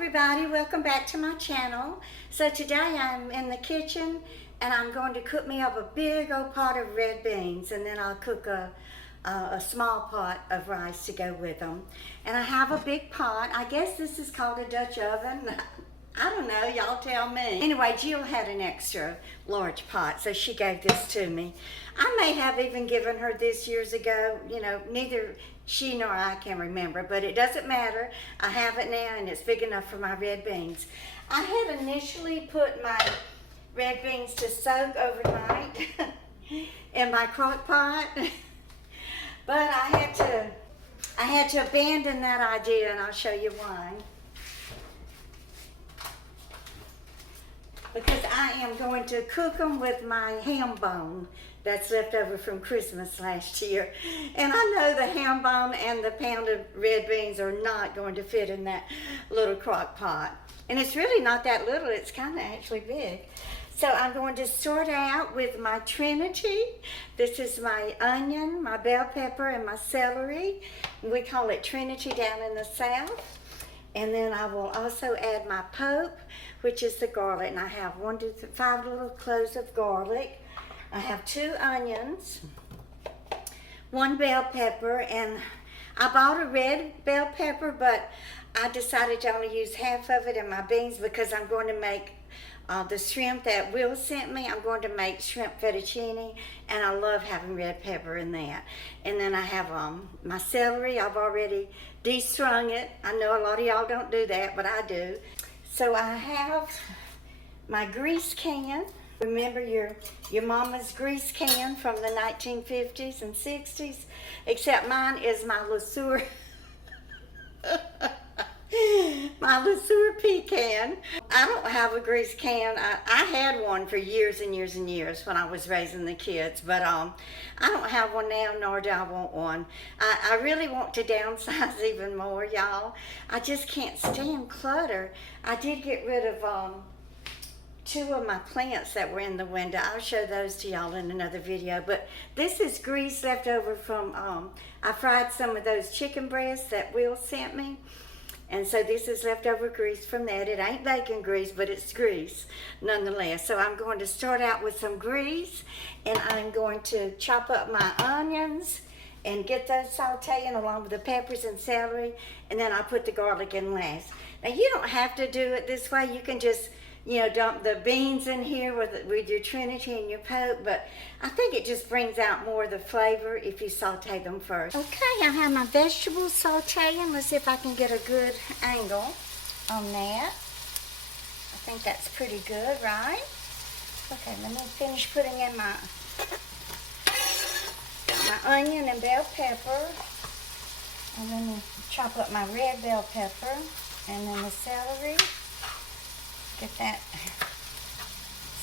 everybody, welcome back to my channel. So today I'm in the kitchen and I'm going to cook me up a big old pot of red beans, and then I'll cook a small pot of rice to go with them. And I have a big pot. I guess this is called a Dutch oven. I don't know, y'all tell me. Anyway, Jill had an extra large pot, so she gave this to me. I may have even given her this years ago. You know, neither she nor I can remember, but it doesn't matter. I have it now and it's big enough for my red beans. I had initially put my red beans to soak overnight in my crock pot, but I had to abandon that idea, and I'll show you why. Because I am going to cook them with my ham bone that's left over from Christmas last year. And I know the ham bone and the pound of red beans are not going to fit in that little crock pot. And it's really not that little, it's kind of actually big. So I'm going to start out with my Trinity. This is my onion, my bell pepper, and my celery. We call it Trinity down in the South. And then I will also add my Pope, which is the garlic. And I have 1 to 5 little cloves of garlic. I have 2 onions, 1 bell pepper, and I bought a red bell pepper, but I decided to only use half of it in my beans because I'm going to make the shrimp that Will sent me. I'm going to make shrimp fettuccine, and I love having red pepper in that. And then I have my celery. I've already destrung it. I know a lot of y'all don't do that, but I do. So I have my grease can. Remember your mama's grease can from the 1950s and 60s? Except mine is my Le Sueur, my Le Sueur pecan. I don't have a grease can. I had one for years and years and years when I was raising the kids, but I don't have one now, nor do I want one. I really want to downsize even more, y'all. I just can't stand clutter. I did get rid of 2 of my plants that were in the window. I'll show those to y'all in another video. But this is grease left over from, I fried some of those chicken breasts that Will sent me. And so this is leftover grease from that. It ain't bacon grease, but it's grease nonetheless. So I'm going to start out with some grease, and I'm going to chop up my onions and get those sauteing along with the peppers and celery, and then I'll put the garlic in last. Now you don't have to do it this way. You can just, you know, dump the beans in here with your Trinity and your Pope, but I think it just brings out more of the flavor if you saute them first. Okay, I have my vegetables sauteing. Let's see if I can get a good angle on that. I think that's pretty good, right? Okay, let me finish putting in my onion and bell pepper, and then chop up my red bell pepper, and then the celery. Get that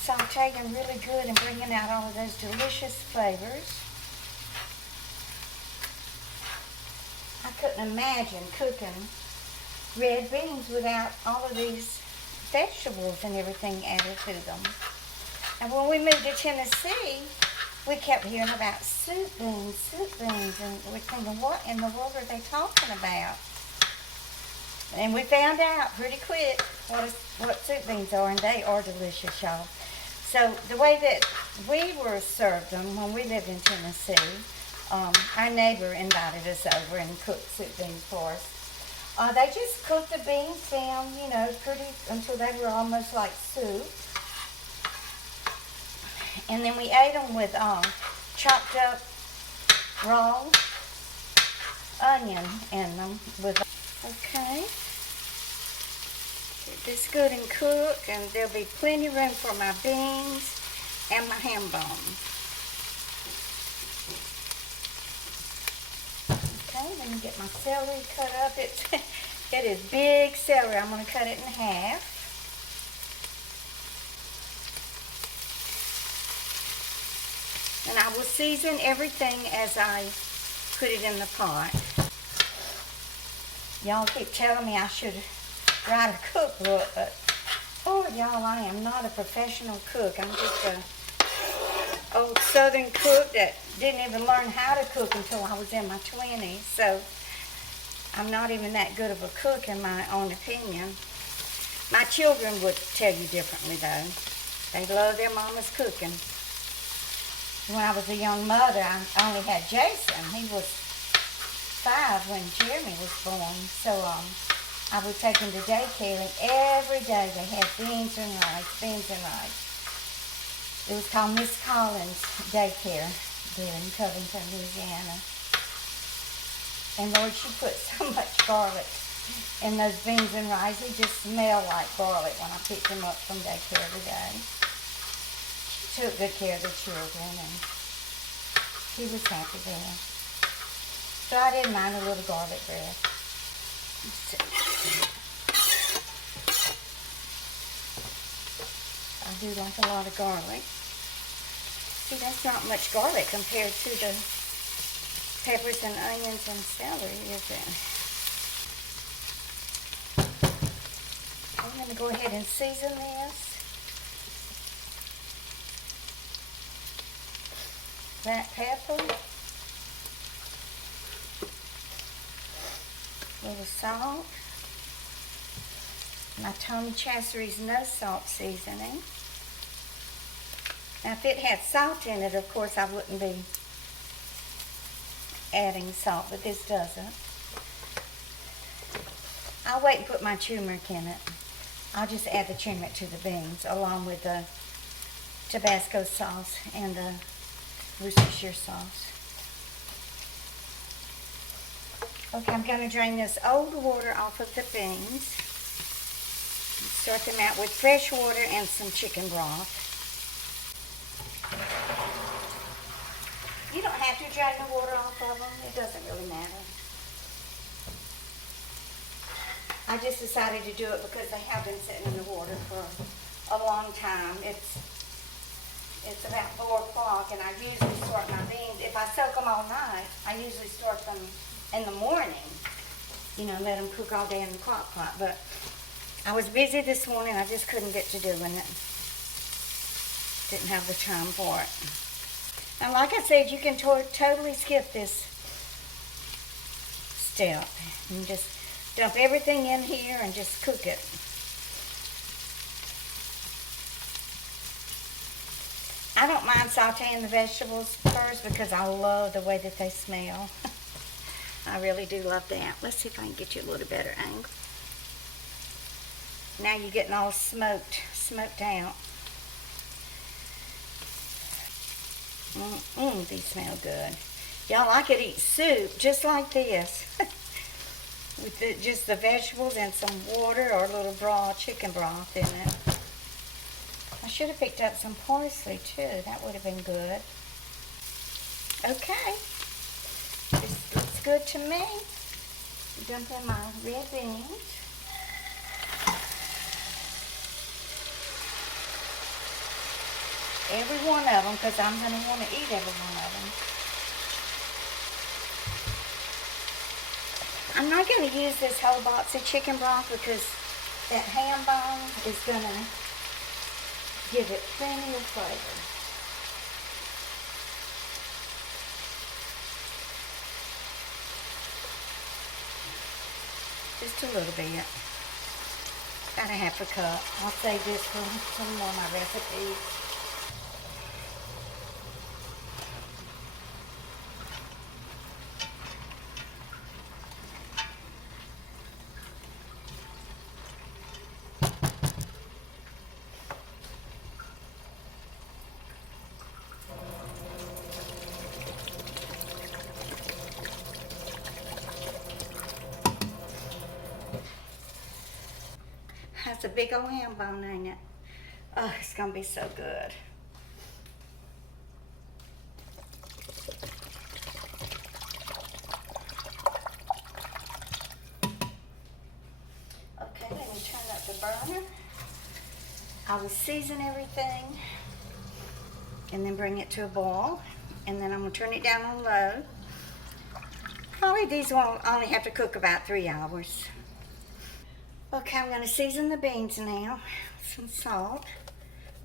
sauteing really good and bringing out all of those delicious flavors. I couldn't imagine cooking red beans without all of these vegetables and everything added to them. And when we moved to Tennessee, we kept hearing about soup beans, and we're thinking, what in the world are they talking about? And we found out pretty quick what soup beans are, and they are delicious, y'all. So the way that we were served them when we lived in Tennessee, our neighbor invited us over and cooked soup beans for us. They just cooked the beans down, you know, until they were almost like soup. And then we ate them with chopped up raw onion in them. Okay. Get this good and cook, and there'll be plenty of room for my beans and my ham bone. Okay, let me get my celery cut up. It is big celery. I'm going to cut it in half. And I will season everything as I put it in the pot. Y'all keep telling me I should write a cookbook, but oh y'all, I am not a professional cook. I'm just a old southern cook that didn't even learn how to cook until I was in my 20s. So I'm not even that good of a cook in my own opinion. My children would tell you differently though. They love their mama's cooking. When I was a young mother, I only had Jason. He was 5 when Jeremy was born. So I would take him to daycare, and every day they had beans and rice, beans and rice. It was called Miss Collins Daycare there in Covington, Louisiana. And Lord, she put so much garlic in those beans and rice. They just smelled like garlic when I picked them up from daycare every day. She took good care of the children, and he was happy there. So I didn't mind a little garlic bread. I do like a lot of garlic. See, that's not much garlic compared to the peppers and onions and celery, is it? I'm going to go ahead and season this. Black pepper. A little salt. My Tony Chasere's no salt seasoning. Now if it had salt in it, of course I wouldn't be adding salt, but this doesn't. I'll wait and put my turmeric in it. I'll just add the turmeric to the beans along with the Tabasco sauce and the Worcestershire sauce. Okay, I'm going to drain this old water off of the beans. Start them out with fresh water and some chicken broth. You don't have to drain the water off of them. It doesn't really matter. I just decided to do it because they have been sitting in the water for a long time. It's about 4 o'clock, and I usually start my beans. If I soak them all night, I usually start them in the morning. You know, let them cook all day in the crock pot. But I was busy this morning. I just couldn't get to doing it. Didn't have the time for it. And like I said, you can totally skip this step. And just dump everything in here and just cook it. I don't mind sauteing the vegetables first because I love the way that they smell. I really do love that. Let's see if I can get you a little better angle. Now you're getting all smoked out. These smell good. Y'all, I could eat soup just like this. With just the vegetables and some water or a little broth, chicken broth in it. I should have picked up some parsley too. That would have been good. Okay. This looks good to me. Dump in my red beans. Every one of them, because I'm going to want to eat every one of them. I'm not going to use this whole box of chicken broth because that ham bone is going to give it plenty of flavor. Just a little bit. About a half a cup. I'll save this for some more of my recipes. That's a big old ham bone, ain't it? Oh, it's gonna be so good. Okay, let me turn up the burner. I will season everything and then bring it to a boil. And then I'm gonna turn it down on low. Probably these will only have to cook about 3 hours. Okay, I'm going to season the beans now. Some salt.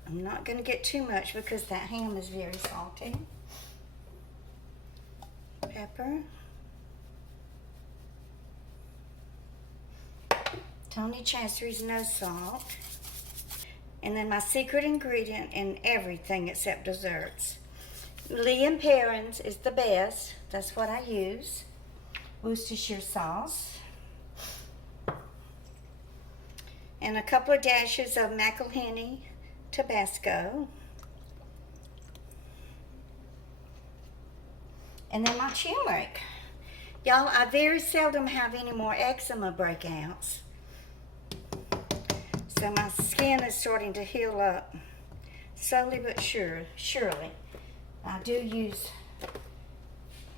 I'm not going to get too much because that ham is very salty. Pepper. Tony Chachere's no salt. And then my secret ingredient in everything except desserts. Lea & Perrins is the best. That's what I use. Worcestershire sauce. And a couple of dashes of McElhinney Tabasco. And then my turmeric. Y'all, I very seldom have any more eczema breakouts. So my skin is starting to heal up slowly but surely. I do use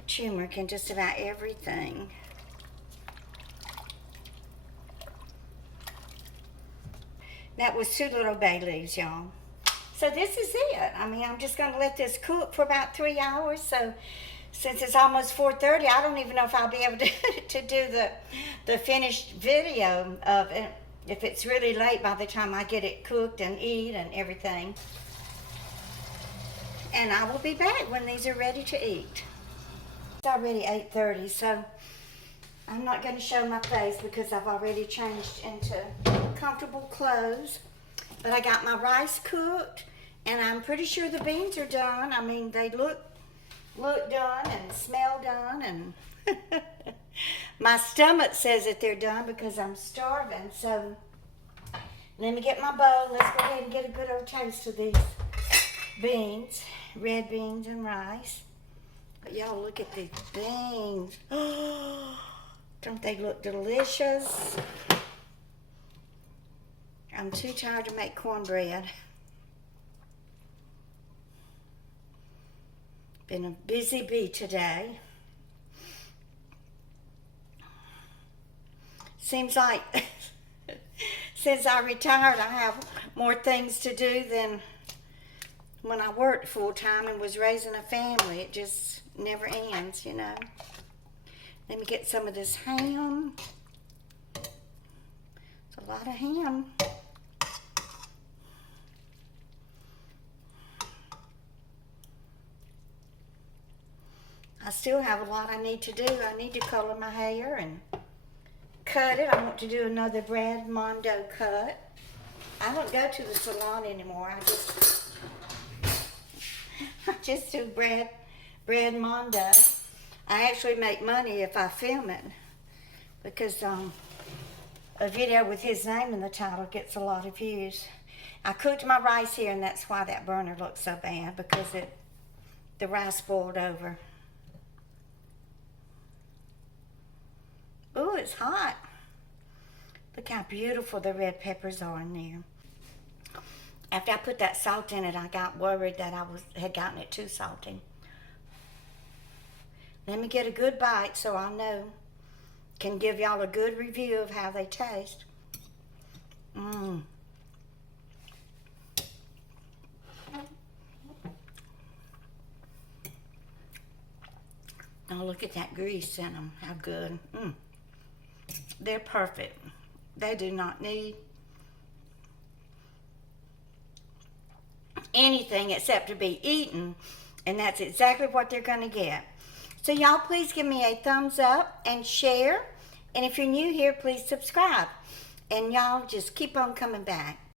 turmeric in just about everything. That was 2 little bay leaves, y'all. So this is it. I mean, I'm just going to let this cook for about 3 hours. So since it's almost 4:30, I don't even know if I'll be able to do the finished video of it, if it's really late by the time I get it cooked and eat and everything. And I will be back when these are ready to eat. It's already 8:30, so I'm not going to show my face because I've already changed into comfortable clothes. But I got my rice cooked, and I'm pretty sure the beans are done. I mean, they look done and smell done, and my stomach says that they're done because I'm starving. So let me get my bowl. Let's go ahead and get a good old taste of these beans, red beans and rice. But y'all, look at these beans. Don't they look delicious? I'm too tired to make cornbread. Been a busy bee today. Seems like since I retired, I have more things to do than when I worked full-time and was raising a family. It just never ends, you know. Let me get some of this ham. It's a lot of ham. I still have a lot I need to do. I need to color my hair and cut it. I want to do another Brad Mondo cut. I don't go to the salon anymore. I just do Brad Mondo. I actually make money if I film it because a video with his name in the title gets a lot of views. I cooked my rice here, and that's why that burner looks so bad, because the rice boiled over. Ooh, it's hot. Look how beautiful the red peppers are in there. After I put that salt in it, I got worried that I had gotten it too salty. Let me get a good bite so I know, can give y'all a good review of how they taste. Mmm. Oh, look at that grease in them. How good. Mmm. They're perfect. They do not need anything except to be eaten, and that's exactly what they're going to get. So y'all, please give me a thumbs up and share, and if you're new here, please subscribe, and y'all just keep on coming back.